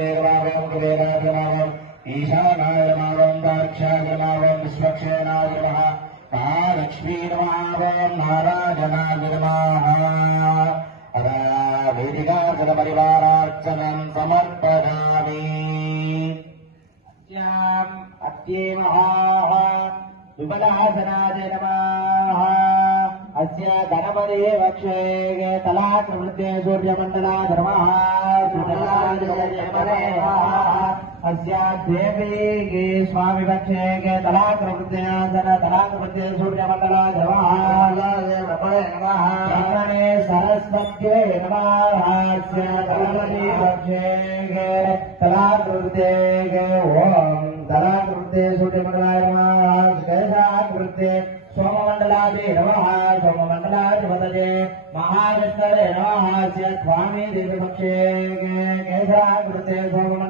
कुबेरवागं कुबेरागमागं ईशानाय नमः दाक्षागमागं विश्वक्षेनाय नमः महालक्ष्मी नमः नारायणाय नमः वेदिकागतपरिवारार्चनं समर्पयामि अद्ये महाः विमलासनाय नमः अस्य गणपते वक्षे तलाकृत्ये सूर्यमण्डलाय नमः अस्य देवी स्वामी वक्षे तलाकृत्ये सूर्यमण्डलाय नमः सरस्वत्यै नमः अस्य गणपते वक्षे तलाकृत्ये ओम तलाकृत्ये सूर्यमण्डलाय नमः कैलाकृत्ये सोममण्डलाय नमः सोममण्डलाधिपतये महाविष्णवे नमः स्वामी देवपक्षे कैलाकृत्ये सोममण्डलाय